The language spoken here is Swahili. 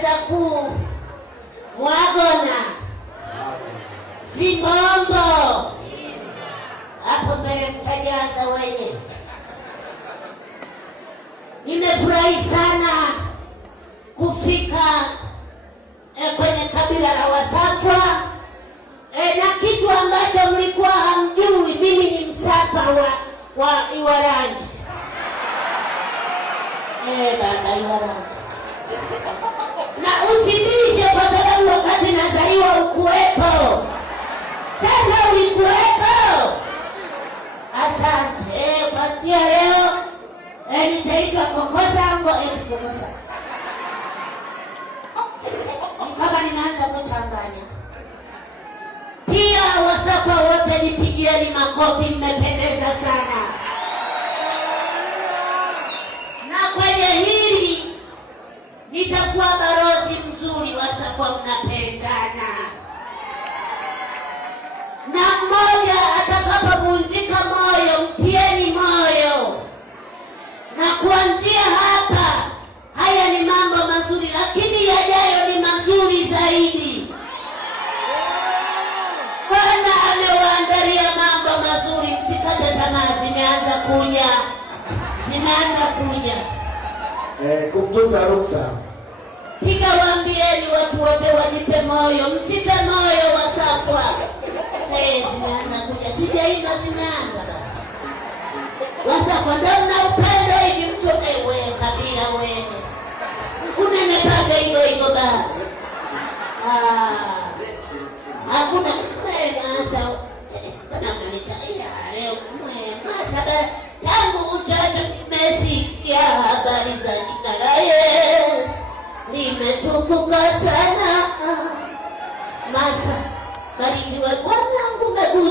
gereza kuu Mwagona, Zimbombo, hapo mbele mtajaza wenye. Nimefurahi sana kufika kwenye kabila la Wasafwa na kitu ambacho mlikuwa hamjui, mimi ni Msafwa wa Iwarangi. Baba Iwarangi. Na usibishe kwa sababu wakati nazaliwa ukuwepo. Sasa ulikuwepo. Asante. Kuanzia leo nitaitwa Kokosango Kokosa. Kama ninaanza kuchanganya. Pia Wasafwa wote nipigieni makofi, mmependeza sana. Na kwenye hili nitakuwa balozi mzuri. Wasafwa mnapendana. Na mmoja atakapovunjika moyo, mtieni moyo. Na kuanzia hapa, haya ni mambo mazuri, lakini yajayo ni mazuri zaidi. Bwana amewaandalia mambo mazuri, msikate tamaa, zimeanza kuja. Kumtunza ruksa. Piga waambieni watu wote wanipe moyo, msife moyo Wasafwa. Zimeanza kuja, sijaimba zimeanza. Wasafwa ndio na upendo hivi mtu wewe kabila wewe. Unenepaga hiyo baba. Hakuna kwenda sawa. Bana mnichaia leo mwema tangu utata nimesikia habari za jina la Yesu. Nimetukuka sana. Masa barikiwe Bwana, ngumegusa